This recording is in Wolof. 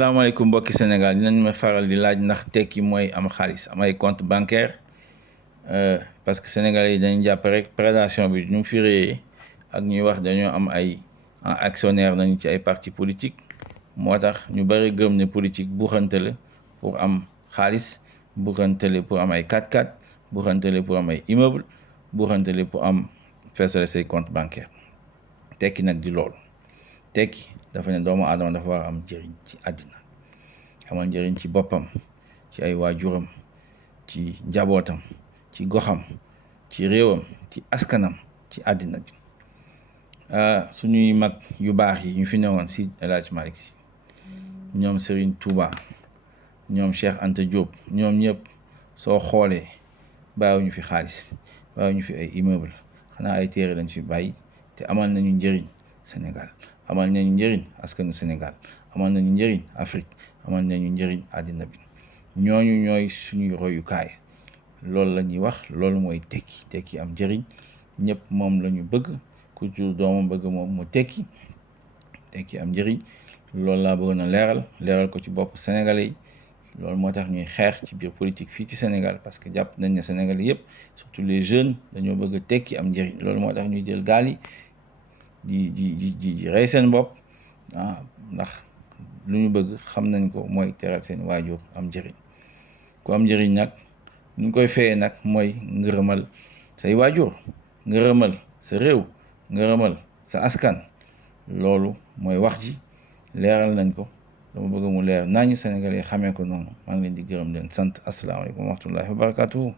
salaamaaleykum mbokki Sénégal dinañ ma faral di laaj ndax tekki mooy am xaalis am ay compte bancaire parce que sénégalais yi dañuy jàpp rek prédation bi ñu fi réyee ak ñuy wax dañoo am ay actionnaire nañu ci ay parti politique moo tax ñu bëri gëm ne politique buuxante pour am xaalis buuxante pour am ay 4x4 buuxante pour am ay immeuble buuxante pour am feesale say compte bancaire tekki nag di loolu tekki dafa ne doomu aadama dafa war a am njëriñ ci àddina amal njëriñ ci boppam ci ay waajuram ci njabootam ci goxam ci réewam ci askanam ci àddina bi suñuy mag yu baax yi ñu fi newoon si El Hadj Malick Sy ñoom Serigne Touba ñoom Cheikh Anta Diop ñoom ñëpp soo xoolee bàyyiwuñu fi xaalis bàyyiwuñu fi ay immeuble xanaa ay téere lañ fi bàyyi te amal nañu njëriñ Sénégal amal nañu njëriñ askanu Sénégal amal nañu njëriñ Afrique amal nañu njëriñ àddina bi ñooñu ñooy suñuy royukaay loolu la ñuy wax loolu mooy tekki am njëriñ ñëpp moom la ñu bëgg ku jur doomam bëgg moom mu tekki am njëriñ loolu laa bëggoon a leeral ko ci bopp Sénégalais yi loolu moo tax ñuy xeex ci biir politique fii ci Sénégal parce que jàpp nañ ne Sénégalais yëpp surtout les jeunes dañoo bëgg a tekki am njëriñ loolu moo tax ñuy jël gaal yi di rey seen bopp ndax lu ñu bëgg xam nañ ko mooy teral seen waajur am njëriñ ku am njëriñ nag ñu koy fayee nag mooy ngërëmal say waajur ngërëmal sa réew ngërëmal sa askan loolu mooy wax ji leeral nañ ko dama bëgg mu leer nañu Sénégalais yi xamee ko noonu maa ngi leen di gërëm leen sant asalaamaaleykum wa rahmatullahi wa barakatuhu